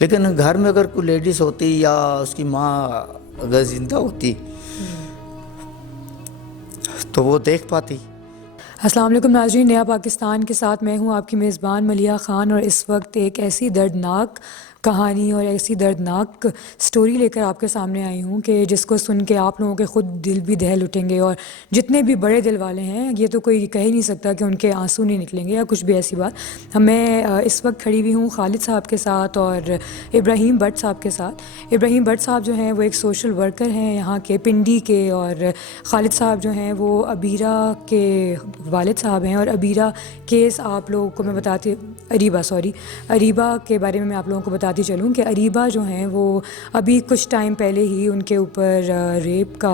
لیکن گھر میں اگر کوئی لیڈیز ہوتی یا اس کی ماں اگر زندہ ہوتی تو وہ دیکھ پاتی. السلام علیکم ناظرین، نیا پاکستان کے ساتھ میں ہوں آپ کی میزبان ملیحہ خان، اور اس وقت ایک ایسی دردناک کہانی اور ایسی دردناک سٹوری لے کر آپ کے سامنے آئی ہوں کہ جس کو سن کے آپ لوگوں کے خود دل بھی دہل اٹھیں گے، اور جتنے بھی بڑے دل والے ہیں یہ تو کوئی کہہ ہی نہیں سکتا کہ ان کے آنسو نہیں نکلیں گے یا کچھ بھی ایسی بات. میں اس وقت کھڑی ہوئی ہوں خالد صاحب کے ساتھ اور ابراہیم بٹ صاحب کے ساتھ. ابراہیم بٹ صاحب جو ہیں وہ ایک سوشل ورکر ہیں یہاں کے پنڈی کے، اور خالد صاحب جو ہیں وہ ابیرہ کے والد صاحب ہیں. اور ابیرہ کیس آپ لوگوں کو میں بتاتی، اریبہ کے بارے میں آپ لوگوں کو بتاتی چلوں کہ اریبہ جو ہیں وہ ابھی کچھ ٹائم پہلے ہی ان کے اوپر ریپ کا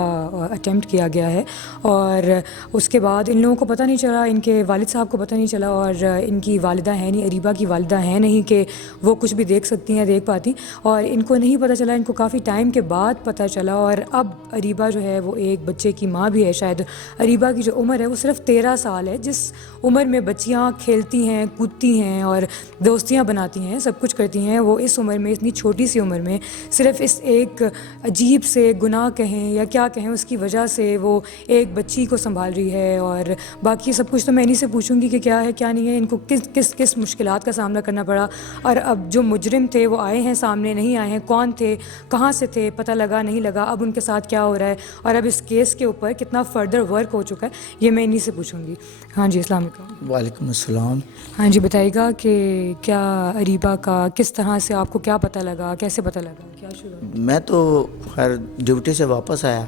اٹیمپٹ کیا گیا ہے، اور اس کے بعد ان لوگوں کو پتہ نہیں چلا، ان کے والد صاحب کو پتہ نہیں چلا، اور ان کی والدہ ہیں نہیں، اریبہ کی والدہ ہیں نہیں کہ وہ کچھ بھی دیکھ سکتی ہیں دیکھ پاتی، اور ان کو نہیں پتہ چلا، ان کو کافی ٹائم کے بعد پتہ چلا. اور اب اریبہ جو ہے وہ ایک بچے کی ماں بھی ہے. شاید اریبہ کی جو عمر ہے وہ صرف 13 سال ہے، جس عمر میں بچیاں کھیلتی ہیں، کودتی ہیں اور دوستیاں بناتی ہیں، سب کچھ کرتی ہیں، وہ اس عمر میں، اتنی چھوٹی سی عمر میں صرف اس ایک عجیب سے گناہ کہیں یا کیا کہیں اس کی وجہ سے وہ ایک بچی کو سنبھال رہی ہے. اور باقی سب کچھ تو میں انہیں سے پوچھوں گی کہ کیا ہے کیا نہیں ہے، ان کو کس مشکلات کا سامنا کرنا پڑا، اور اب جو مجرم تھے وہ آئے ہیں سامنے نہیں آئے ہیں، کون تھے، کہاں سے تھے، پتہ لگا نہیں لگا، اب ان کے ساتھ کیا ہو رہا ہے، اور اب اس کیس کے اوپر کتنا فردر ورک ہو چکا ہے، یہ میں انہیں سے پوچھوں گی. ہاں جی، السلام علیکم. وعلیکم السلام. ہاں جی، بتائیے گا کہ کیا اریبہ کا کس طرح سے آپ کو کیا پتہ لگا، کیسے پتہ لگا، کیا شروع؟ میں تو خیر ڈیوٹی سے واپس آیا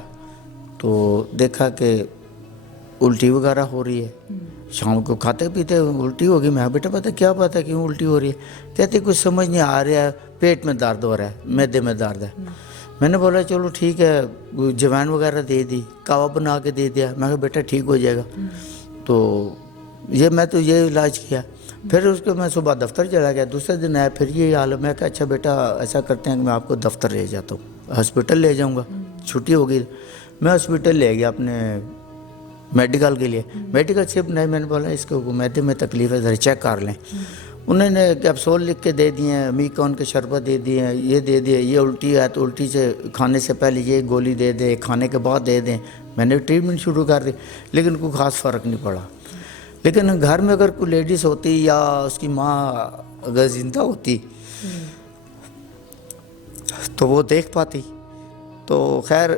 تو دیکھا کہ الٹی وغیرہ ہو رہی ہے. شام کو کھاتے پیتے الٹی ہو گئی. میں بیٹا پتہ کیا پتہ کیوں الٹی ہو رہی ہے؟ کہتے کچھ سمجھ نہیں آ رہا ہے، پیٹ میں درد ہو رہا ہے، معدے میں درد ہے. میں نے بولا چلو ٹھیک ہے، جوائن وغیرہ دے دی، کہوا بنا کے دے دیا. میں کہا بیٹا ٹھیک ہو جائے گا. تو میں تو یہ علاج کیا. پھر اس کو میں صبح دفتر چلا گیا، دوسرے دن آیا پھر یہ حال. میں کہا اچھا بیٹا ایسا کرتے ہیں کہ میں آپ کو دفتر لے جاتا ہوں، ہاسپٹل لے جاؤں گا. چھٹی ہو گئی، میں ہاسپٹل لے گیا اپنے میڈیکل کے لیے. میڈیکل شپ نہیں، میں نے بولا اس کو معدے میں تکلیف ہے، ذرا چیک کر لیں. انہوں نے کیپسول لکھ کے دے دیے ہیں، میکون کے شربت دے دیے ہیں، یہ دے دیے، یہ الٹی ہے تو الٹی سے کھانے سے پہلے یہ گولی دے دیں، کھانے کے بعد دے دیں. میں نے ٹریٹمنٹ شروع کر دی، لیکن کوئی خاص فرق نہیں پڑا. لیکن گھر میں اگر کوئی لیڈیز ہوتی یا اس کی ماں اگر زندہ ہوتی تو وہ دیکھ پاتی. تو خیر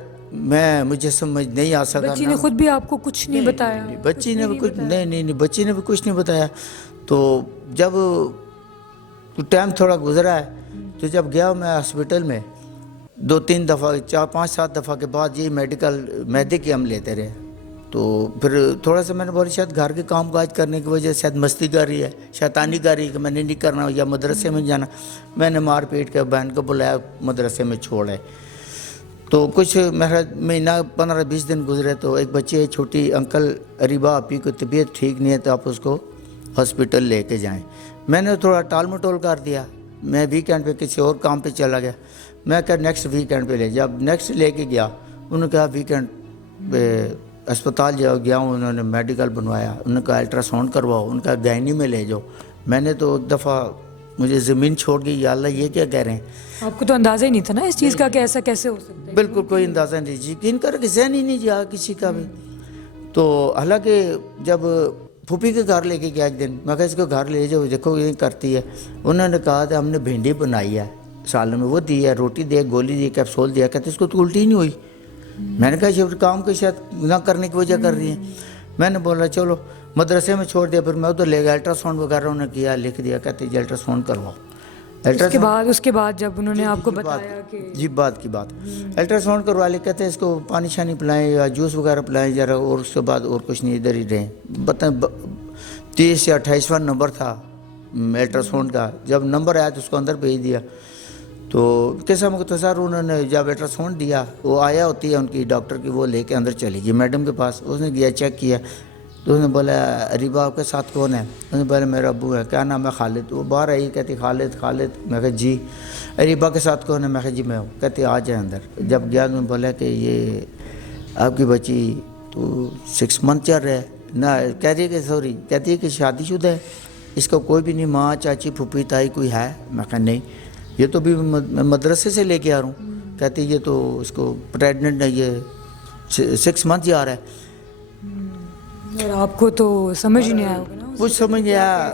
مجھے سمجھ نہیں آ سکا. بچی نے خود بھی آپ کو کچھ نہیں بتایا؟ بچی نے بھی کچھ نہیں بچی نے بھی کچھ نہیں بتایا. تو جب ٹائم تھوڑا گزرا ہے تو جب گیا میں ہاسپٹل میں 2-3 دفعہ 4-5-7 دفعہ کے بعد یہ میڈیکل معدے کی ہم لیتے رہے. تو پھر تھوڑا سا میں نے بولا شاید گھر کے کام کاج کرنے کی وجہ سے شاید مستی کر رہی ہے، شیطانی کر رہی ہے کہ میں نے نہیں کرنا یا مدرسے میں جانا. میں نے مار پیٹ کے بہن کو بلایا، مدرسے میں چھوڑے. تو کچھ میرا مہینہ 15-20 دن گزرے تو ایک بچی ہے چھوٹی، انکل اریبہ آپ کی طبیعت ٹھیک نہیں ہے تو آپ اس کو ہاسپٹل لے کے جائیں. میں نے تھوڑا ٹال مٹول کر دیا. میں ویکینڈ پہ کسی اور کام پہ چلا گیا. میں کہا نیکسٹ ویکینڈ پہ لے. جب نیکسٹ لے کے گیا انہوں نے کہا ویکینڈ پہ اسپتال گیا ہوں، انہوں نے میڈیکل بنوایا، انہوں نے کہا الٹرا ساؤنڈ کرواؤ، ان کا گائنی میں لے جاؤ. میں نے تو ایک دفعہ مجھے زمین چھوڑ گئی، یا اللہ یہ کیا کہہ رہے ہیں. آپ کو تو اندازہ ہی نہیں تھا نا اس چیز کا کہ ایسا کیسے ہو سکتا ہے؟ بالکل کوئی اندازہ نہیں، یقین کر کے ذہن ہی نہیں جا کسی کا بھی. تو حالانکہ جب پھوپھی کے گھر لے کے گیا ایک دن، میں کہا اس کو گھر لے جاؤ دیکھو یہ کرتی ہے. انہوں نے کہا کہ ہم نے بھنڈی بنائی ہے سالن میں، وہ دی ہے، روٹی دی، گولی دی، کیپسول دیا. کہتے اس کو تو الٹی نہیں ہوئی. میں نے کہا یہ کام کو شاید نہ کرنے کی وجہ کر رہی ہیں. میں نے بولا چلو مدرسے میں چھوڑ دیا. پھر میں ادھر لے گیا، الٹرا ساؤنڈ وغیرہ انہوں نے کیا، لکھ دیا، کہتے جی الٹرا ساؤنڈ کرواؤ. اس کے بعد جب انہوں نے آپ کو بتایا کہ جی بات کی بات الٹرا ساؤنڈ کروا لے، کہتے ہیں اس کو پانی شانی پلائیں یا جوس وغیرہ پلائیں ذرا، اور اس کے بعد اور کچھ نہیں، ادھر ہی رہیں. بتائیں 30 یا 28واں نمبر تھا الٹرا ساؤنڈ کا. جب نمبر آیا تو اس کو اندر بھیج دیا. تو کیسا مختصر انہوں نے جب الٹرا ساؤنڈ دیا، وہ آیا ہوتی ہے ان کی ڈاکٹر کی، وہ لے کے اندر چلی گئی میڈم کے پاس. اس نے گیا چیک کیا تو اس نے بولا اریبہ آپ کے ساتھ کون ہے؟ اس نے بولا میرا ابو ہے. کیا نام ہے؟ خالد. وہ باہر آئی، کہتی خالد. میں کہا جی. اریبہ کے ساتھ کون ہے؟ میں کہا جی میں ہوں. کہتے آ جائے اندر. جب گیا انہوں نے بولا کہ یہ آپ کی بچی تو 6 منتھ چل رہا ہے نہ، کہتی ہے کہ سوری، کہتی ہے کہ شادی شدہ ہے، اس کا کوئی بھی نہیں، ماں چاچی پھوپھی تائی کوئی ہے؟ میں کہا نہیں. یہ تو بھی میں مدرسے سے لے کے آ رہا ہوں. کہتی یہ تو اس کو پریگننٹ ہے, یہ 6 منتھ جا رہا ہے. اور آپ کو تو سمجھ ہی نہیں آیا ہوگا نا کچھ سمجھ نہیں آیا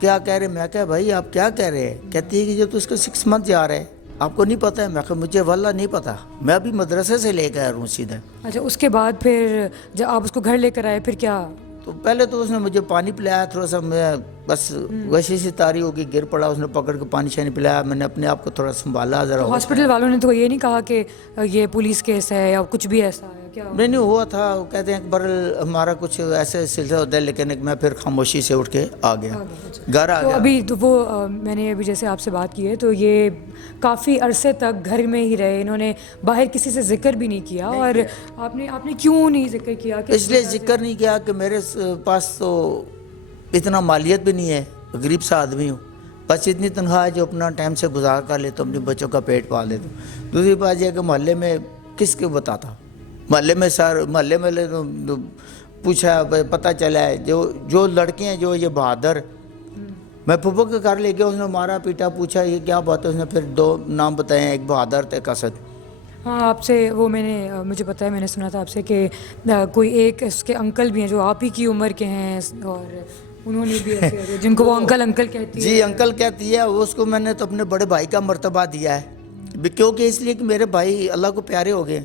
کیا کہہ رہے. میں کہا بھائی آپ کیا کہہ رہے ہیں؟ کہتی ہے کہ یہ تو اس کو 6 منتھ جا رہا ہے, آپ کو نہیں پتہ ہے؟ میں کہا مجھے واللہ نہیں پتہ, میں ابھی مدرسے سے لے کے آ رہا ہوں سیدھا. اچھا, اس کے بعد پھر جب آپ اس کو گھر لے کر آئے پھر کیا؟ تو پہلے تو اس نے مجھے پانی پلایا تھوڑا سا, میں بس ویسی سی تاری ہو گئی, گر پڑا, اس نے پکڑ کے پانی شانی پلایا. میں نے اپنے آپ کو تھوڑا سنبھالا ذرا. ہاسپٹل والوں نے تو یہ نہیں کہا کہ یہ پولیس کیس ہے یا کچھ بھی ایسا ہے کیا؟ نہیں ہوا تھا, وہ کہتے ہیں کہ ہمارا کچھ ایسے سلسلہ ہوتا ہے, لیکن میں پھر خاموشی سے اٹھ کے آ گیا, گھر آ تو گیا. ابھی تو وہ میں نے ابھی جیسے آپ سے بات کی ہے تو یہ کافی عرصے تک گھر میں ہی رہے, انہوں نے باہر کسی سے ذکر بھی نہیں کیا. اور آپ نے کیوں نہیں ذکر کیا؟ اس لیے ذکر نہیں کیا کہ میرے پاس تو اتنا مالیت بھی نہیں ہے, غریب سا آدمی ہوں, بس اتنی تنخواہ ہے جو اپنا ٹائم سے گزار کر لیتا ہوں, اپنے بچوں کا پیٹ پال لیتا ہوں. دوسری بات یہ ہے کہ محلے میں کس کو بتاتا, محلے میں پوچھا, پتہ چلا ہے جو لڑکے ہیں جو یہ بہادر, میں پھپھو کے گھر لے گیا, اس نے مارا پیٹا, پوچھا یہ کیا بات ہے, اس نے پھر 2 نام بتائے ہیں, ایک بہادر تھے, ایک اسد. ہاں, آپ سے وہ مجھے پتا ہے, میں نے سنا تھا آپ سے کہ کوئی ایک اس کے انکل بھی ہیں جو آپ ہی کی عمر کے ہیں, اور انہوں نے بھی ایسے جن کو وہ انکل کہتی ہے. جی انکل کہتی ہے, اس کو میں نے تو اپنے بڑے بھائی کا مرتبہ دیا ہے, کیونکہ اس لیے کہ میرے بھائی اللہ کو پیارے ہو گئے.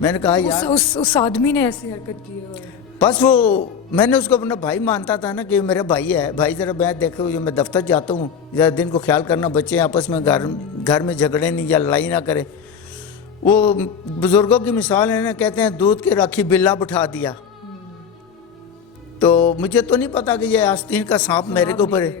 میں نے کہا یار اس آدمی نے ایسی حرکت کی ہے, بس وہ میں نے اس کو اپنا بھائی مانتا تھا نا, کہ میرا بھائی ہے, بھائی ذرا میں دیکھو, میں دفتر جاتا ہوں, ذرا دن کو خیال کرنا, بچے آپس میں گھر میں جھگڑے نہیں یا لڑائی نہ کرے. وہ بزرگوں کی مثال ہے نا, کہتے ہیں دودھ کے راکھی بلا بٹھا دیا. تو مجھے تو نہیں پتا کہ یہ آستین کا سانپ میرے کے اوپر ہے.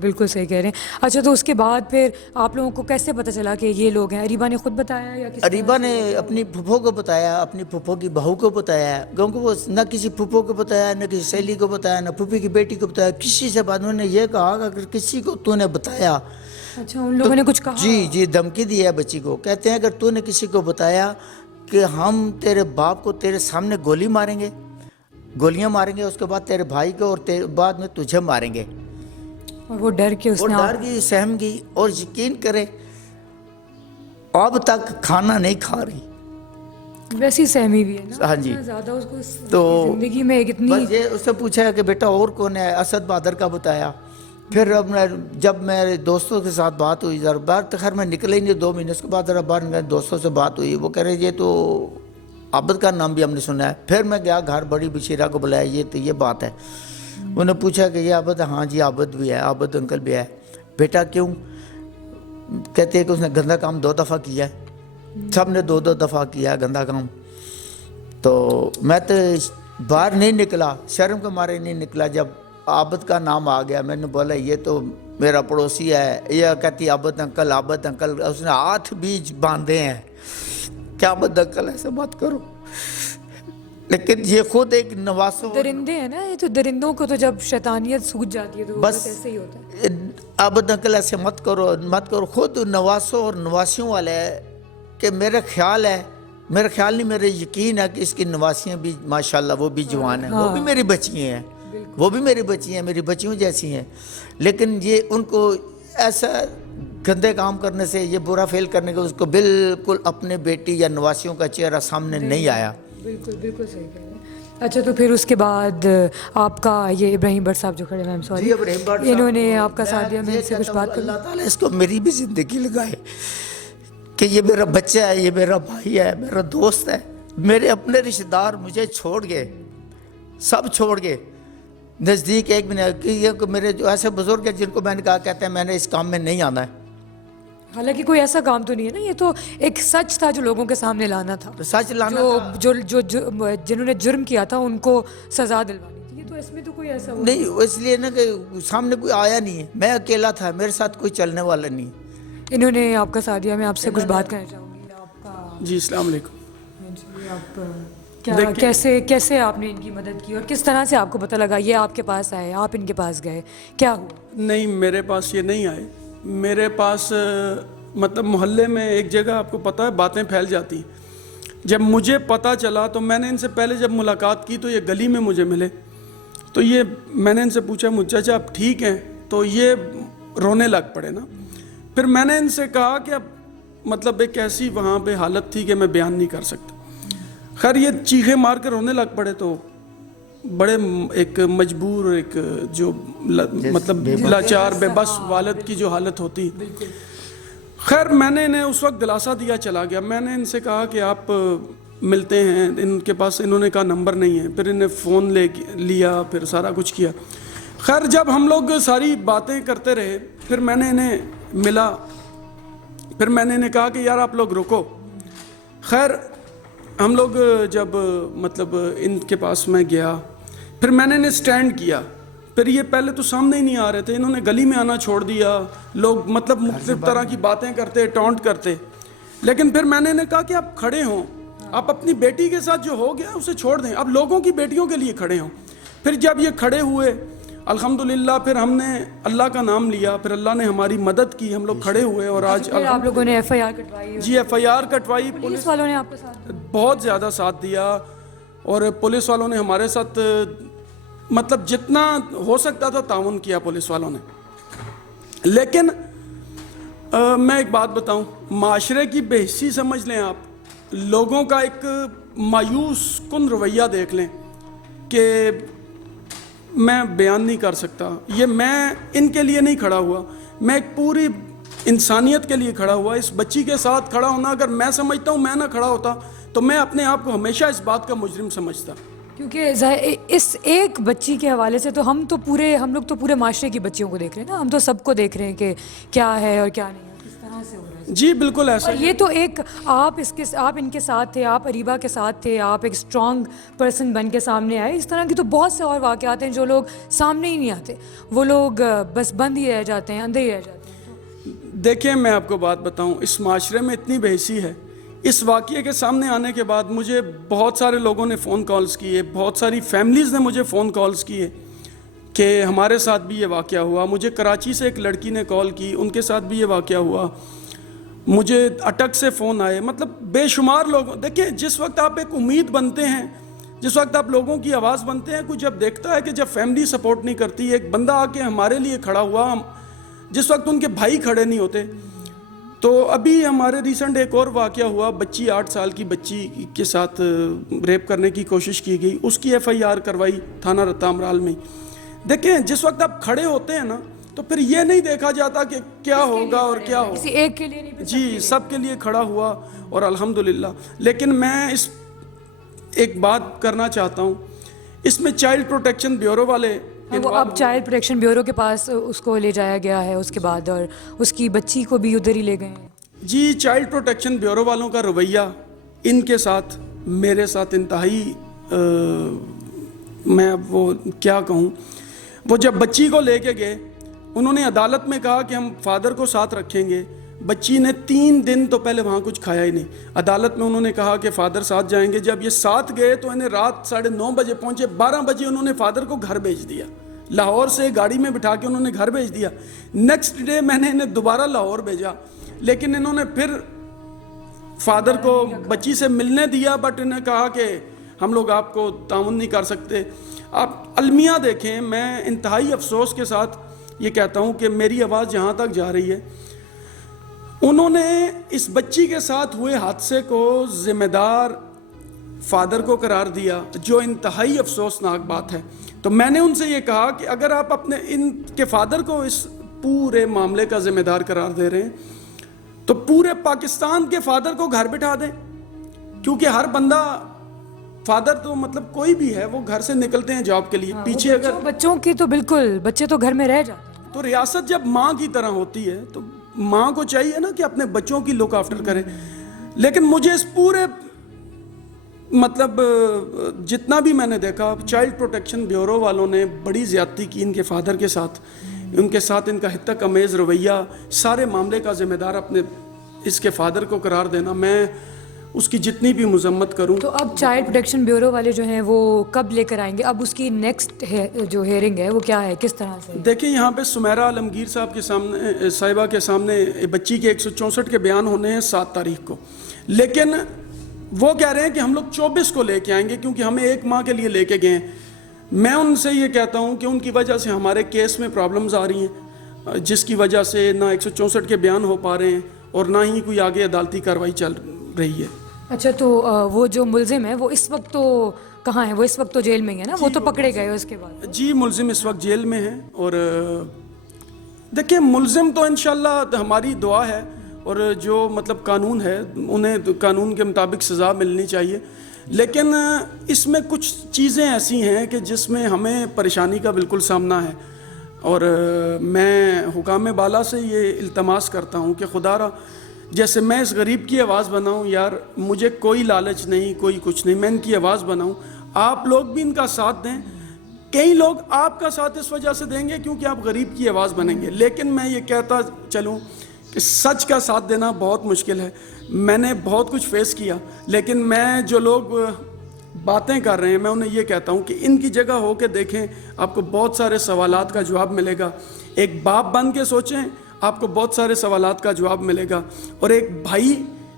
بالکل صحیح کہہ رہے ہیں. اچھا, تو اس کے بعد پھر آپ لوگوں کو کیسے پتہ چلا کہ یہ لوگ ہیں؟ اریبہ نے خود بتایا یا کسی؟ اریبہ نے اپنی پھپھو کو بتایا, اپنی پھپھو کی بہو کو بتایا, کیونکہ وہ نہ کسی پھپھو کو بتایا, نہ کسی سہیلی کو بتایا, نہ پھوپھی کی بیٹی کو بتایا, کسی سے بعد انہوں نے یہ کہا کہ اگر کسی کو تو نے بتایا. اچھا, ان لوگوں نے کچھ کہا؟ جی دھمکی دی ہے بچی کو. کہتے ہیں اگر تو نے کسی کو بتایا کہ ہم تیرے باپ کو تیرے سامنے گولیاں ماریں گے, اس کے بعد تیرے بھائی کو, اور بعد میں تجھے ماریں گے. اور وہ ڈر کے وہ ڈر گئی, سہم گئی, اور یقین کرے اب تک کھانا نہیں کھا رہی. ویسی سہمی بھی ہے نا. ہاں جی, زیادہ اس کو تو زندگی میں اتنی. بس یہ اس سے پوچھا کہ بیٹا اور کون ہے, اسد بہادر کا بتایا. پھر جب میرے دوستوں کے ساتھ بات ہوئی, ذرا باہر تو خیر میں نکلے ہی نہیں 2 مہینے, اس کے بعد ذرا باہر میرے دوستوں سے بات ہوئی, وہ کہہ رہے یہ تو عابد کا نام بھی ہم نے سنا ہے. پھر میں گیا گھر, بڑی بشیرہ کو بلایا, یہ بات ہے. انہوں نے پوچھا کہ یہ عابد ہے؟ ہاں جی عابد بھی ہے, عابد انکل بھی ہے. بیٹا کیوں؟ کہتے ہیں کہ اس نے گندا کام 2 دفعہ کیا ہے, سب نے 2 دفعہ کیا ہے گندا کام. تو میں تو باہر نہیں نکلا, شرم کے مارے نہیں نکلا. جب عابد کا نام آ گیا, میں نے بولا یہ تو میرا پڑوسی ہے. یہ کہتی عابد انکل, اس نے ہاتھ بیچ باندھے ہیں کہ عابد انکل ایسے مت کرو. لیکن یہ خود ایک نواسوں, درندے ہیں نا یہ تو, درندوں کو تو جب شیطانیت سوجھ جاتی ہے تو بس ایسے ہی ہوتا ہے. عابد انکل ایسے مت کرو. خود نواسوں اور نواسیوں والے ہے کہ میرا خیال نہیں, میرے یقین ہے کہ اس کی نواسیاں بھی ماشاءاللہ وہ بھی جوان ہیں, وہ بھی میری بچیاں ہیں, میری بچیوں جیسی ہیں. لیکن یہ ان کو ایسا گندے کام کرنے سے, یہ برا فیل کرنے کے, اس کو بالکل اپنے بیٹی یا نواسیوں کا چہرہ سامنے نہیں آیا. بالکل صحیح کہہ رہے ہیں. اچھا, تو پھر اس کے بعد آپ کا یہ ابراہیم بٹ صاحب جو کھڑے ہیں, سوری, انہوں نے آپ کا ساتھ دیا, میں ان سے کچھ بات کروں. اللہ تعالیٰ اس کو میری بھی زندگی لگائے کہ یہ میرا بچہ ہے, یہ میرا بھائی ہے, میرا دوست ہے. میرے اپنے رشتہ دار مجھے چھوڑ گئے, سب چھوڑ گئے. نزدیک ایک بھی میرے جو ایسے بزرگ ہیں جن کو میں نے کہا, کہتے ہیں میں نے اس کام میں نہیں آنا ہے. حالانکہ کوئی ایسا کام تو نہیں ہے نا, یہ تو ایک سچ تھا جو لوگوں کے سامنے لانا تھا, سچ لانا تھا. جو جنہوں نے جرم کیا تھا ان کو سزا دلوانی تھی. یہ تو اس میں تو کوئی ایسا نہیں, اس لیے نا کہ سامنے کوئی آیا نہیں ہے, میں اکیلا تھا, میرے ساتھ کوئی چلنے والا نہیں. انہوں نے آپ کا ساتھ دیا. میں آپ سے کچھ بات کرنا چاہوں گی. آپ کا جی السلام علیکم. جی, آپ کیسے آپ نے ان کی مدد کی, اور کس طرح سے آپ کو پتہ لگا یہ آپ کے پاس آئے, آپ ان کے پاس گئے, کیا ہوا؟ نہیں, میرے پاس یہ نہیں آئے. میرے پاس مطلب محلے میں ایک جگہ آپ کو پتہ ہے باتیں پھیل جاتی ہیں. جب مجھے پتہ چلا تو میں نے ان سے پہلے جب ملاقات کی تو یہ گلی میں مجھے ملے, تو میں نے ان سے پوچھا چچا آپ ٹھیک ہیں؟ تو یہ رونے لگ پڑے نا. پھر میں نے ان سے کہا کہ اب مطلب ایک ایسی وہاں پہ حالت تھی کہ میں بیان نہیں کر سکتا. خیر یہ چیخیں مار کر رونے لگ پڑے تو بڑے ایک مجبور ایک جو مطلب لاچار بے بس والد کی جو حالت ہوتی. خیر میں نے انہیں اس وقت دلاسا دیا, چلا گیا. میں نے ان سے کہا کہ آپ ملتے ہیں, ان کے پاس انہوں نے کہا نمبر نہیں ہے. پھر انہیں فون لیا, پھر سارا کچھ کیا. خیر جب ہم لوگ ساری باتیں کرتے رہے, پھر میں نے انہیں ملا, پھر میں نے انہیں کہا کہ یار آپ لوگ رکو. خیر ہم لوگ جب مطلب ان کے پاس میں گیا, پھر میں نے انہیں سٹینڈ کیا. پھر یہ پہلے تو سامنے ہی نہیں آ رہے تھے, انہوں نے گلی میں آنا چھوڑ دیا. لوگ مطلب مختلف طرح کی باتیں کرتے, ٹونٹ کرتے. لیکن پھر میں نے انہیں کہا کہ آپ کھڑے ہوں, آپ اپنی بیٹی کے ساتھ جو ہو گیا اسے چھوڑ دیں, آپ لوگوں کی بیٹیوں کے لیے کھڑے ہوں. پھر جب یہ کھڑے ہوئے الحمدللہ, پھر ہم نے اللہ کا نام لیا, پھر اللہ نے ہماری مدد کی, ہم لوگ کھڑے ہوئے. اور آج آپ لوگوں نے FIR کٹوائی؟ جی FIR کٹوائی. پولیس والوں نے آپ کے ساتھ بہت زیادہ ساتھ دیا, اور پولیس والوں نے ہمارے ساتھ مطلب جتنا ہو سکتا تھا تعاون کیا پولیس والوں نے. لیکن میں ایک بات بتاؤں, معاشرے کی بے حسی سمجھ لیں آپ, لوگوں کا ایک مایوس کن رویہ دیکھ لیں کہ میں بیان نہیں کر سکتا. یہ میں ان کے لیے نہیں کھڑا ہوا, میں ایک پوری انسانیت کے لیے کھڑا ہوا. اس بچی کے ساتھ کھڑا ہونا, اگر میں سمجھتا ہوں میں نہ کھڑا ہوتا تو میں اپنے آپ کو ہمیشہ اس بات کا مجرم سمجھتا. کیونکہ اس ایک بچی کے حوالے سے تو ہم لوگ تو پورے معاشرے کی بچیوں کو دیکھ رہے ہیں نا, ہم تو سب کو دیکھ رہے ہیں کہ کیا ہے اور کیا نہیں ہے, کس طرح سے ہو رہا ہے. جی بالکل ایسا. یہ تو ایک آپ ان کے ساتھ تھے, آپ اریبہ کے ساتھ تھے, آپ ایک اسٹرانگ پرسن بن کے سامنے آئے. اس طرح کی تو بہت سے اور واقعات ہیں جو لوگ سامنے ہی نہیں آتے, وہ لوگ بس بند ہی رہ جاتے ہیں, اندر ہی رہ جاتے ہیں. دیکھیں میں آپ کو بات بتاؤں, اس معاشرے میں اتنی بے حسی ہے. اس واقعے کے سامنے آنے کے بعد مجھے بہت سارے لوگوں نے فون کالز کیے, بہت ساری فیملیز نے مجھے فون کالز کیے کہ ہمارے ساتھ بھی یہ واقعہ ہوا. مجھے کراچی سے ایک لڑکی نے کال کی, ان کے ساتھ بھی یہ واقعہ ہوا. مجھے اٹک سے فون آئے, مطلب بے شمار لوگ. دیکھیں جس وقت آپ ایک امید بنتے ہیں, جس وقت آپ لوگوں کی آواز بنتے ہیں, کوئی جب دیکھتا ہے کہ جب فیملی سپورٹ نہیں کرتی, ایک بندہ آ کے ہمارے لیے کھڑا ہوا, جس وقت ان کے بھائی کھڑے نہیں ہوتے. تو ابھی ہمارے ریسنٹ ایک اور واقعہ ہوا, بچی 8 سال کی بچی کے ساتھ ریپ کرنے کی کوشش کی گئی, اس کی FIR کروائی تھانہ رتا امرال میں. دیکھیں جس وقت آپ کھڑے ہوتے ہیں نا, تو پھر یہ نہیں دیکھا جاتا کہ کیا ہوگا اور کیا ہوگا, کسی ایک کے لیے نہیں, جی سب کے لیے کھڑا ہوا اور الحمدللہ. لیکن میں اس ایک بات کرنا چاہتا ہوں, اس میں چائلڈ پروٹیکشن بیورو والے, وہ اب چائلڈ پروٹیکشن بیورو کے پاس اس کو لے جایا گیا ہے اس کے بعد, اور اس کی بچی کو بھی ادھر ہی لے گئے ہیں. جی چائلڈ پروٹیکشن بیورو والوں کا رویہ ان کے ساتھ, میرے ساتھ انتہائی میں اب وہ کیا کہوں. وہ جب بچی کو لے کے گئے, انہوں نے عدالت میں کہا کہ ہم فادر کو ساتھ رکھیں گے. بچی نے 3 دن تو پہلے وہاں کچھ کھایا ہی نہیں. عدالت میں انہوں نے کہا کہ فادر ساتھ جائیں گے. جب یہ ساتھ گئے تو انہیں رات 9:30 بجے پہنچے, 12 بجے انہوں نے فادر کو گھر بھیج دیا. لاہور سے گاڑی میں بٹھا کے انہوں نے گھر بھیج دیا. نیکسٹ ڈے میں نے انہیں دوبارہ لاہور بھیجا, لیکن انہوں نے پھر فادر کو بچی سے ملنے دیا, بٹ انہیں کہا کہ ہم لوگ آپ کو تعاون نہیں کر سکتے. آپ المیہ دیکھیں, میں انتہائی افسوس کے ساتھ یہ کہتا ہوں کہ میری آواز جہاں تک جا رہی ہے, انہوں نے اس بچی کے ساتھ ہوئے حادثے کو ذمہ دار فادر کو قرار دیا, جو انتہائی افسوسناک بات ہے. تو میں نے ان سے یہ کہا کہ اگر آپ اپنے ان کے فادر کو اس پورے معاملے کا ذمہ دار قرار دے رہے ہیں تو پورے پاکستان کے فادر کو گھر بٹھا دیں, کیونکہ ہر بندہ فادر تو مطلب کوئی بھی ہے وہ گھر سے نکلتے ہیں جاب کے لیے. پیچھے اگر بچوں کی تو بالکل, بچے تو گھر میں رہ جاتے ہیں. تو ریاست جب ماں کی طرح ہوتی ہے تو ماں کو چاہیے نا کہ اپنے بچوں کی لک آفٹر کرے. لیکن مجھے اس پورے مطلب جتنا بھی میں نے دیکھا, چائلڈ پروٹیکشن بیورو والوں نے بڑی زیادتی کی ان کے فادر کے ساتھ, ان کے ساتھ ان کا حتک امیز رویہ, سارے معاملے کا ذمہ دار اپنے اس کے فادر کو قرار دینا. میں اس کی جتنی بھی مذمت کروں. تو اب چائلڈ پروٹیکشن بیورو والے جو ہیں وہ کب لے کر آئیں گے؟ اب اس کی نیکسٹ جو ہیئرنگ ہے وہ کیا ہے, کس طرح سے؟ دیکھیں یہاں پہ سمیرہ عالمگیر صاحب کے سامنے, صاحبہ کے سامنے بچی کے 164 کے بیان ہونے ہیں 7 تاریخ کو, لیکن وہ کہہ رہے ہیں کہ ہم لوگ 24 کو لے کے آئیں گے کیونکہ ہمیں 1 ماہ کے لیے لے کے گئے ہیں. میں ان سے یہ کہتا ہوں کہ ان کی وجہ سے ہمارے کیس میں پرابلمز آ رہی ہیں. جس کی وجہ سے نہ 164 کے بیان ہو پا رہے ہیں اور نہ ہی کوئی آگے عدالتی کارروائی چل رہی ہے۔ اچھا، تو وہ جو ملزم ہے وہ اس وقت تو کہاں ہے؟ وہ اس وقت تو جیل میں ہی ہے نا؟ وہ تو پکڑے گئے اس کے بعد؟ جی ملزم اس وقت جیل میں ہیں، اور دیکھیں ملزم تو انشاءاللہ ہماری دعا ہے، اور جو مطلب قانون ہے انہیں قانون کے مطابق سزا ملنی چاہیے، لیکن اس میں کچھ چیزیں ایسی ہیں کہ جس میں ہمیں پریشانی کا بالکل سامنا ہے، اور میں حکام بالا سے یہ التماس کرتا ہوں کہ خدا را جیسے میں اس غریب کی آواز بناؤں، یار مجھے کوئی لالچ نہیں، کوئی کچھ نہیں، میں ان کی آواز بناؤں، آپ لوگ بھی ان کا ساتھ دیں۔ کئی لوگ آپ کا ساتھ اس وجہ سے دیں گے کیونکہ آپ غریب کی آواز بنیں گے، لیکن میں یہ کہتا چلوں کہ سچ کا ساتھ دینا بہت مشکل ہے۔ میں نے بہت کچھ فیس کیا، لیکن میں جو لوگ باتیں کر رہے ہیں میں انہیں یہ کہتا ہوں کہ ان کی جگہ ہو کے دیکھیں، آپ کو بہت سارے سوالات کا جواب ملے گا۔ ایک باپ بن کے سوچیں، آپ کو بہت سارے سوالات کا جواب ملے گا، اور ایک بھائی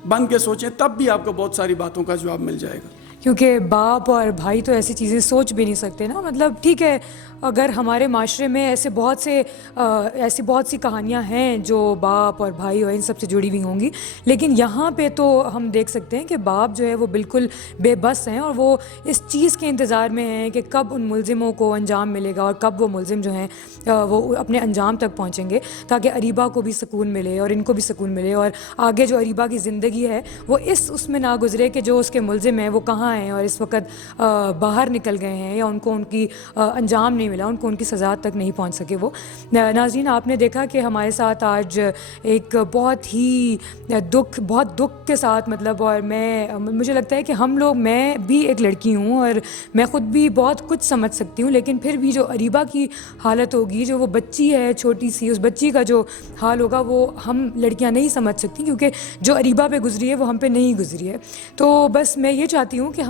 بن کے سوچیں تب بھی آپ کو بہت ساری باتوں کا جواب مل جائے گا۔ کیونکہ باپ اور بھائی تو ایسی چیزیں سوچ بھی نہیں سکتے نا، مطلب ٹھیک ہے اگر ہمارے معاشرے میں ایسی بہت سی کہانیاں ہیں جو باپ اور بھائی اور ان سب سے جڑی ہوئی ہوں گی، لیکن یہاں پہ تو ہم دیکھ سکتے ہیں کہ باپ جو ہے وہ بالکل بے بس ہیں، اور وہ اس چیز کے انتظار میں ہیں کہ کب ان ملزموں کو انجام ملے گا اور کب وہ ملزم جو ہیں وہ اپنے انجام تک پہنچیں گے، تاکہ اریبہ کو بھی سکون ملے اور ان کو بھی سکون ملے، اور آگے جو اریبہ کی زندگی ہے وہ اس میں نہ گزرے کہ جو اس کے ملزم ہیں وہ کہاں ہیں اور اس وقت باہر نکل گئے ہیں یا ان کو ان کی انجام نہیں ملا، ان کو ان کی سزا تک نہیں پہنچ سکے وہ۔ ناظرین، آپ نے دیکھا کہ ہمارے ساتھ آج ایک بہت ہی دکھ کے ساتھ مطلب، اور مجھے لگتا ہے کہ میں بھی ایک لڑکی ہوں اور میں خود بھی بہت کچھ سمجھ سکتی ہوں، لیکن پھر بھی جو اریبہ کی حالت ہوگی، جو وہ بچی ہے چھوٹی سی، اس بچی کا جو حال ہوگا وہ ہم لڑکیاں نہیں سمجھ سکتی، کیونکہ جو اریبہ پہ گزری ہے وہ ہم پہ نہیں گزری ہے۔ تو بس میں یہ چاہتی ہوں کہ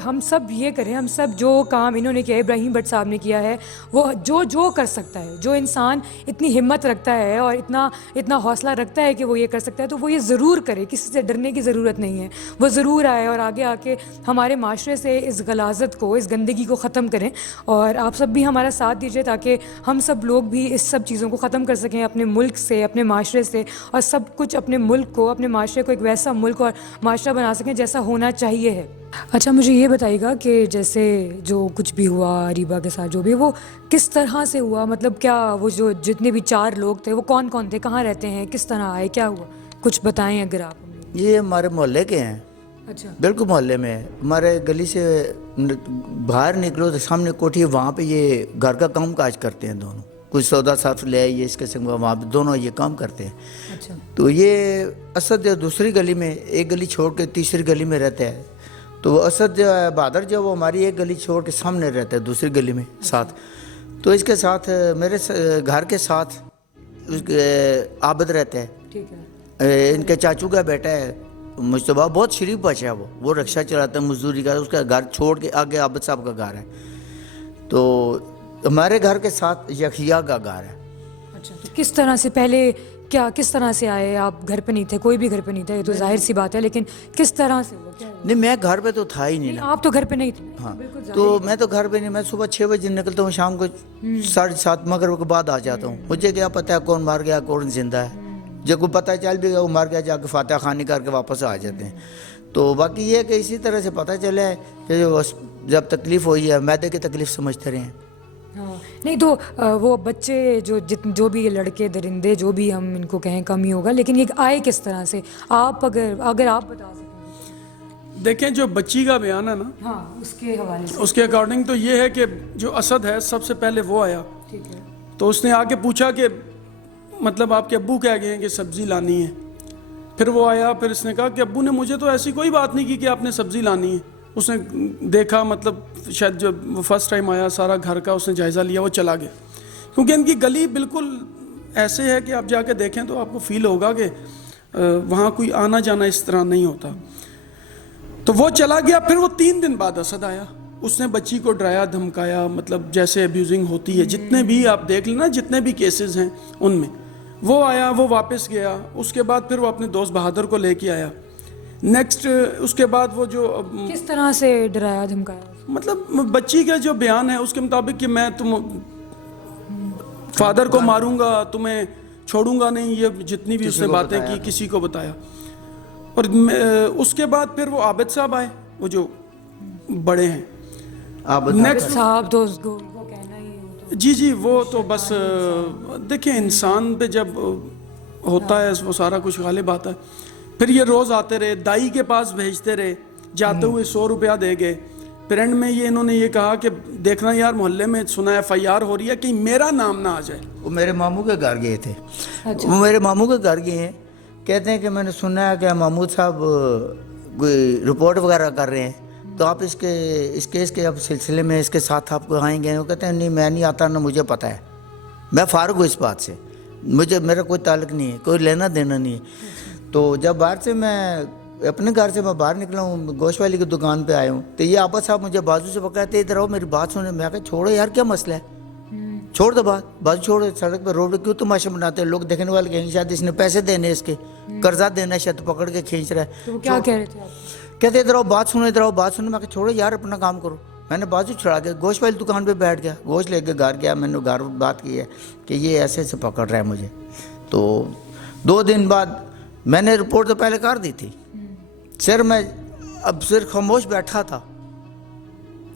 ہم سب یہ کریں، ہم سب جو کام انہوں نے کیا، ابراہیم بٹ صاحب نے کیا ہے، وہ جو کر سکتا ہے، جو انسان اتنی ہمت رکھتا ہے اور اتنا حوصلہ رکھتا ہے کہ وہ یہ کر سکتا ہے، تو وہ یہ ضرور کرے، کسی سے ڈرنے کی ضرورت نہیں ہے، وہ ضرور آئے اور آگے آ کے ہمارے معاشرے سے اس غلاظت کو، اس گندگی کو ختم کریں، اور آپ سب بھی ہمارا ساتھ دیجیے تاکہ ہم سب لوگ بھی اس سب چیزوں کو ختم کر سکیں اپنے ملک سے، اپنے معاشرے سے، اور سب کچھ اپنے ملک کو، اپنے معاشرے کو ایک ویسا ملک اور معاشرہ بنا سکیں جیسا ہونا چاہیے ہے۔ اچھا، مجھے یہ بتائیے گا کہ جیسے جو کچھ بھی ہوا اریبہ کے ساتھ، جو بھی وہ کس طرح سے ہوا، مطلب کیا وہ جو جتنے بھی 4 لوگ تھے وہ کون تھے، کہاں رہتے ہیں، کس طرح آئے، کیا ہوا، کچھ بتائیں اگر آپ۔ یہ ہمارے محلے کے ہیں۔ اچھا، بالکل محلے میں، ہمارے گلی سے باہر نکلو تو سامنے کوٹھی ہے، وہاں پہ یہ گھر کا کام کاج کرتے ہیں دونوں، کچھ سودا صرف لے آئیے اس قسم کا، وہاں پہ دونوں یہ کام کرتے ہیں۔ اچھا، تو یہ اسد دوسری گلی میں، ایک گلی چھوڑ کے تیسری گلی میں رہتا ہے، تو اسد جو ہے بہادر جو وہ ہماری ایک گلی چھوڑ کے سامنے رہتا ہے دوسری گلی میں ساتھ۔ تو اس کے ساتھ میرے گھر کے ساتھ عابد رہتا ہے، ٹھیک ہے، ان کے چاچو کا بیٹا ہے مجتبیٰ، بہت شریف بچہ ہے، وہ رکشہ چلاتا ہے، مزدوری کا، اس کا گھر چھوڑ کے آگے عابد صاحب کا گھر ہے۔ تو ہمارے گھر کے ساتھ یحییٰ کا گھر ہے۔ اچھا، تو کس طرح سے پہلے کس طرح سے آئے؟ آپ گھر پہ نہیں تھے، کوئی بھی گھر پہ نہیں تھا، یہ تو ظاہر سی بات ہے، لیکن کس طرح سے ہوا، کیا ہوا؟ نہیں، میں گھر پہ تو تھا ہی نہیں نا۔ آپ تو گھر پہ نہیں تھے۔ ہاں، تو میں تو گھر پہ نہیں، میں صبح 6 بجے نکلتا ہوں، شام کو 7:30 مغرب کے بعد آ جاتا ہوں۔ مجھے کیا پتہ ہے کون مار گیا کون زندہ ہے، جب کو پتہ چل بھی گیا وہ مار گیا، جا کے فاتحہ خوانی کر کے واپس آ جاتے ہیں۔ تو باقی یہ کہ اسی طرح سے پتہ چلا ہے کہ جب تکلیف ہوئی ہے، معدے کی تکلیف سمجھتے رہے ہیں۔ ہاں، نہیں تو وہ بچے جو بھی لڑکے درندے جو بھی ہم ان کو کہیں کم ہی ہوگا، لیکن یہ آئے کس طرح سے؟ آپ اگر آپ بتا سکیں۔ دیکھیں جو بچی کا بیان ہے نا، ہاں، اس کے حوالے سے اس کے اکارڈنگ تو یہ ہے کہ جو اسد ہے سب سے پہلے وہ آیا، ٹھیک ہے، تو اس نے آ کے پوچھا کہ مطلب آپ کے ابو کہہ گئے ہیں کہ سبزی لانی ہے۔ پھر وہ آیا، پھر اس نے کہا کہ ابو نے مجھے تو ایسی کوئی بات نہیں کی کہ آپ نے سبزی لانی ہے۔ اس نے دیکھا، مطلب شاید جب وہ فرسٹ ٹائم آیا، سارا گھر کا اس نے جائزہ لیا، وہ چلا گیا، کیونکہ ان کی گلی بالکل ایسے ہے کہ آپ جا کے دیکھیں تو آپ کو فیل ہوگا کہ وہاں کوئی آنا جانا اس طرح نہیں ہوتا۔ تو وہ چلا گیا، پھر وہ 3 دن بعد اسد آیا، اس نے بچی کو ڈرایا دھمکایا، مطلب جیسے ابیوزنگ ہوتی ہے، جتنے بھی آپ دیکھ لینا، جتنے بھی کیسز ہیں ان میں وہ آیا، وہ واپس گیا۔ اس کے بعد پھر وہ اپنے دوست بہادر کو لے کے آیا۔ نیکسٹ اس کے بعد وہ جو کس طرح سے ڈرایا دھمکایا؟ مطلب بچی کا جو بیان ہے اس کے مطابق کہ میں تم فادر کو ماروں گا, تمہیں چھوڑوں گا نہیں, یہ جتنی بھی اس نے باتیں کی کسی کو بتایا. اور اس کے بعد پھر وہ عابد صاحب آئے, وہ جو بڑے ہیں. نیکسٹ صاحب تو اس کو وہ کہنا ہی جی وہ تو بس دیکھیں انسان پہ جب ہوتا ہے وہ سارا کچھ غالب آتا ہے. پھر یہ روز آتے رہے, دائی کے پاس بھیجتے رہے, جاتے ہوئے 100 روپیہ دے گئے. پھر اینڈ میں یہ انہوں نے یہ کہا کہ دیکھنا یار محلے میں سنا ہے FIR ہو رہی ہے کہ میرا نام نہ آ جائے. وہ میرے ماموں کے گھر گئے تھے, وہ میرے ماموں کے گھر گئے ہیں, کہتے ہیں کہ میں نے سنا ہے کہ محمود صاحب کوئی رپورٹ وغیرہ کر رہے ہیں, تو آپ اس کیس کے اب سلسلے میں اس کے ساتھ آپ کو آئیں گے. وہ کہتے ہیں نہیں میں نہیں آتا, نہ مجھے پتہ ہے, میں فارغ ہوں اس بات سے, میرا کوئی تعلق نہیں ہے, کوئی لینا دینا نہیں ہے. تو جب باہر سے میں اپنے گھر سے میں باہر نکلا ہوں, گوشت والی کی دکان پہ آیا ہوں, تو یہ عابد صاحب مجھے بازو سے پکڑتے, ادھر آؤ میری بات سنیں. میں کہا چھوڑو یار کیا مسئلہ ہے, چھوڑ دو بات, بازو چھوڑو, سڑک پہ روڈ پہ کیوں تماشا بناتے ہیں. لوگ دیکھنے والے کہیں شاید اس نے پیسے دینے, اس کے قرضہ دینا ہے, شاید پکڑ کے کھینچ رہا ہے. تو کیا کہہ رہے تھے آپ؟ کہتے ادھر آؤ بات سنو, ادھر آؤ بات سنو. میں کہا چھوڑو یار اپنا کام کرو. میں نے بازو چھڑا کے گوشت والی دکان پہ بیٹھ گیا, گوشت لے کے گھر گیا. میں نے گھر بات کی ہے کہ یہ ایسے ایسے پکڑ رہا ہے مجھے. تو 2 دن بعد میں نے رپورٹ تو پہلے کر دی تھی, سر میں اب صرف خاموش بیٹھا تھا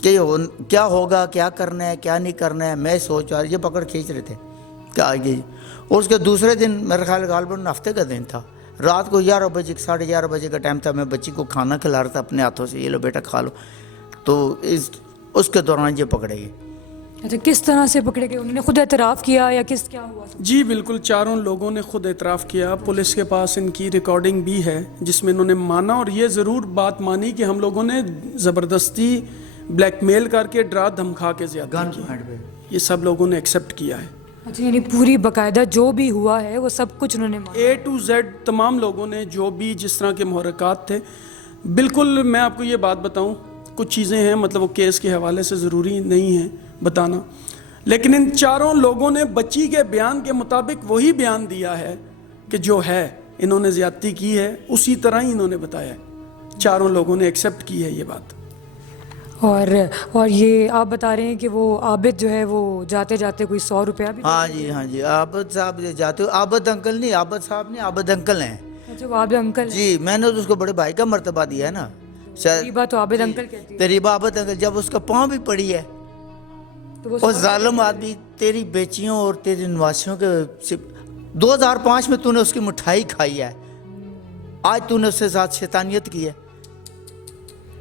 کہ کیا ہوگا, کیا کرنا ہے, کیا نہیں کرنا ہے. میں سوچ رہا, یہ پکڑ کھینچ رہے تھے کہ آگے. اور اس کے دوسرے دن میرے خیال غالباً ہفتے کا دن تھا, رات کو 11 بجے 11:30 بجے کا ٹائم تھا. میں بچی کو کھانا کھلا رہا تھا اپنے ہاتھوں سے, یہ لو بیٹا کھا لو. تو اس کے دوران یہ پکڑے گئے. اچھا کس طرح سے پکڑے گئے, انہوں نے خود اعتراف کیا یا کیا ہوا؟ جی بالکل, چاروں لوگوں نے خود اعتراف کیا. پولیس کے پاس ان کی ریکارڈنگ بھی ہے جس میں انہوں نے مانا, اور یہ ضرور بات مانی کہ ہم لوگوں نے زبردستی بلیک میل کر کے ڈرا دھمکا کے زیادہ کی. یہ سب لوگوں نے ایکسیپٹ کیا ہے. اچھا یعنی پوری باقاعدہ جو بھی ہوا ہے وہ سب کچھ انہوں نے مانا, A to Z تمام لوگوں نے جو بھی جس طرح کے محرکات تھے. بالکل میں آپ کو یہ بات بتاؤں, کچھ چیزیں ہیں مطلب وہ کیس کے حوالے سے ضروری نہیں ہے بتانا, لیکن ان چاروں لوگوں نے بچی کے بیان کے مطابق وہی بیان دیا ہے کہ جو ہے انہوں نے زیادتی کی ہے, اسی طرح ہی انہوں نے بتایا ہے. چاروں لوگوں نے ایکسیپٹ کی ہے یہ بات. اور یہ آپ بتا رہے ہیں کہ وہ عابد جو ہے وہ جاتے جاتے کوئی 100 روپیہ بھی. ہاں جی عابد صاحب جاتے ہو. عابد انکل نہیں, عابد صاحب نہیں, عابد انکل ہیں. اچھا وہ عابد انکل جی میں نے تو اس کو بڑے بھائی کا مرتبہ دیا ہے نا. تقریبا تو عابد انکل کہتی ہے. تقریبا عابد انکل, جب اس کا پاؤں بھی پڑی ہے اور ظالم آدمی تیری بیچیوں اور تیری نواسیوں کے 2005 میں تو نے اس کی مٹھائی کھائی ہے, آج تو نے اس کے ساتھ شیطانیت کی ہے.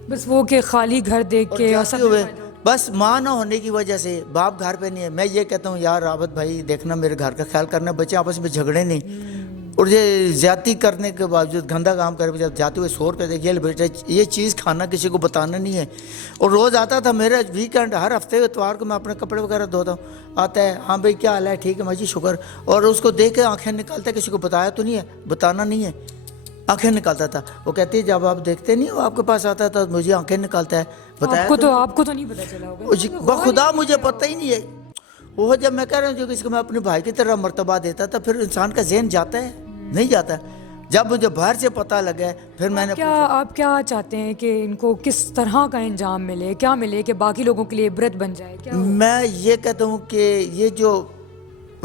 بس وہ کہ خالی گھر دیکھ کے اور سب ہوئے بس ماں نہ ہونے کی وجہ سے باپ گھر پہ نہیں ہے. میں یہ کہتا ہوں یار عابد بھائی دیکھنا, میرے گھر کا خیال کرنا, بچے آپس میں جھگڑے نہیں. اور یہ زیادتی کرنے کے باوجود گندا کام کرے, جب جاتے ہوئے 100 روپے دیکھیے بیٹے یہ چیز کھانا کسی کو بتانا نہیں ہے. اور روز آتا تھا میرا ویکینڈ, ہر ہفتے اتوار کو میں اپنے کپڑے وغیرہ دھوتا ہوں, آتا ہے ہاں بھائی کیا حال ہے, ٹھیک ہے ماجی شکر. اور اس کو دیکھ کے آنکھیں نکالتا ہے, کسی کو بتایا تو نہیں ہے, بتانا نہیں ہے, آنکھیں نکالتا تھا. وہ کہتی ہے جب آپ دیکھتے نہیں ہو آپ کے پاس آتا تھا مجھے آنکھیں نکالتا ہے. بتایا آپ کو تو نہیں پتا چلا ہوگا. بخدا مجھے پتہ ہی نہیں ہے. وہ جب میں کہہ رہا ہوں جو کسی کو میں اپنے بھائی کی طرح مرتبہ دیتا تھا, پھر انسان کا ذہن جاتا ہے نہیں جاتا. جب مجھے باہر سے پتہ لگا ہے پھر میں نے آپ کیا چاہتے ہیں کہ ان کو کس طرح کا انجام ملے, کیا ملے کہ باقی لوگوں کے لیے عبرت بن جائے؟ میں یہ کہتا ہوں کہ یہ جو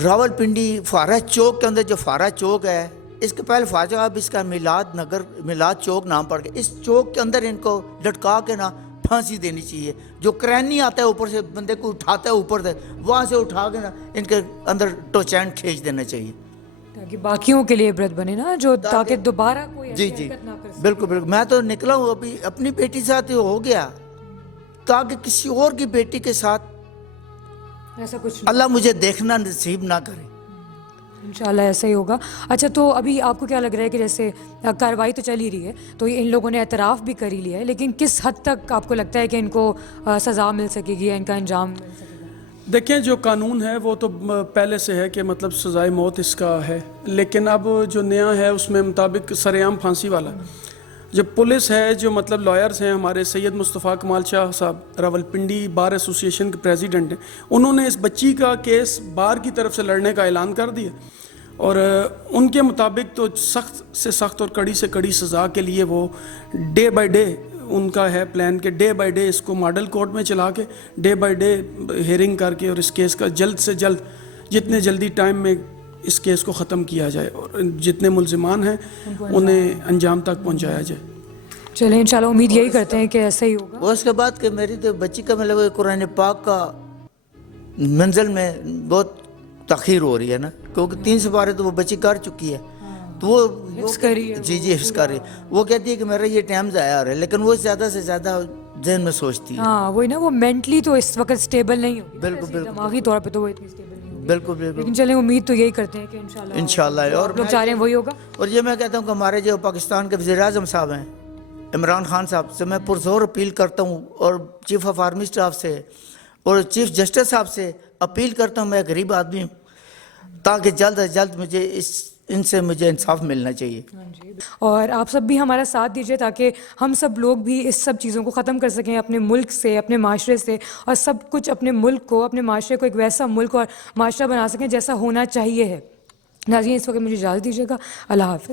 راول پنڈی فارہ چوک کے اندر جو فارہ چوک ہے, اس کے پہلے فاجہ اب اس کا میلاد چوک نام پڑ گیا. اس چوک کے اندر ان کو لٹکا کے نا پھانسی دینی چاہیے. جو کرینی آتا ہے اوپر سے بندے کو اٹھاتا ہے اوپر سے, وہاں سے اٹھا کے نا ان کے اندر ٹوچین کھینچ دینا چاہیے تاکہ باقیوں کے لیے عبرت بنے نا, جو تاکہ دوبارہ کوئی جی حرکت نہ کر سکے. بالکل. میں تو نکلا ہوں ابھی اپنی بیٹی ساتھ ہو گیا, تاکہ کسی اور کی بیٹی کے ساتھ ایسا کچھ اللہ مجھے دیکھنا نصیب نہ کرے. انشاءاللہ ایسا ہی ہوگا. اچھا تو ابھی آپ کو کیا لگ رہا ہے کہ جیسے کارروائی تو چل ہی رہی ہے, تو ان لوگوں نے اعتراف بھی کر ہی لیا ہے, لیکن کس حد تک آپ کو لگتا ہے کہ ان کو سزا مل سکے گی یا ان کا انجام مل سکے گا؟ دیکھیں جو قانون ہے وہ تو پہلے سے ہے کہ مطلب سزائے موت اس کا ہے, لیکن اب جو نیا ہے اس میں مطابق سر عام پھانسی والا. جو پولیس ہے, جو مطلب لائرز ہیں ہمارے, سید مصطفیٰ کمال شاہ صاحب راولپنڈی بار ایسوسیشن کے پریزیڈنٹ ہیں, انہوں نے اس بچی کا کیس بار کی طرف سے لڑنے کا اعلان کر دیا, اور ان کے مطابق تو سخت سے سخت اور کڑی سے کڑی سزا کے لیے وہ ڈے بائی ڈے ان کا ہے پلان کہ ڈے بائی ڈے اس کو ماڈل کورٹ میں چلا کے ڈے بائی ڈے ہیئرنگ کر کے اور اس کیس کا جلد سے جلد جتنے جلدی ٹائم میں اس کیس کو ختم کیا جائے اور جتنے ملزمان ہیں انہیں انجام تک پہنچایا جائے. چلیں انشاءاللہ امید یہی کرتے ہیں کہ ایسا ہی ہوگا. وہ اس کے بعد کہ میری تو بچی کا مطلب قرآن پاک کا منزل میں بہت تاخیر ہو رہی ہے نا, کیونکہ 3 سپارے تو وہ بچی کر چکی ہے, تو وہ حفظ کری ہے, جی حفظ کر رہی ہے. وہ کہتی ہے کہ میرا یہ ٹائم ضائع ہو رہا ہے, لیکن وہ زیادہ سے زیادہ ذہن میں سوچتی ہے. ہاں وہی نا, وہ مینٹلی تو اس وقت اسٹیبل نہیں ہوگی, بالکل بالکل دماغی طور پہ تو وہ اتنی اسٹیبل نہیں ہوگی. بالکل بالکل لیکن چلیں امید تو یہی کرتے ہیں کہ انشاءاللہ. اور لوگ چاہ رہے ہیں وہی ہوگا. اور یہ میں کہتا ہوں کہ ہمارے جو پاکستان کے وزیر اعظم صاحب ہیں عمران خان صاحب سے میں پرزور اپیل کرتا ہوں, اور چیف آف آرمی اسٹاف سے اور چیف جسٹس صاحب سے اپیل کرتا ہوں, میں غریب آدمی ہوں, تاکہ جلد از جلد مجھے ان سے مجھے انصاف ملنا چاہیے. اور آپ سب بھی ہمارا ساتھ دیجیے تاکہ ہم سب لوگ بھی اس سب چیزوں کو ختم کر سکیں اپنے ملک سے, اپنے معاشرے سے, اور سب کچھ اپنے ملک کو, اپنے معاشرے کو ایک ویسا ملک اور معاشرہ بنا سکیں جیسا ہونا چاہیے ہے. ناظرین اس وقت مجھے اجازت دیجیے گا. اللہ حافظ.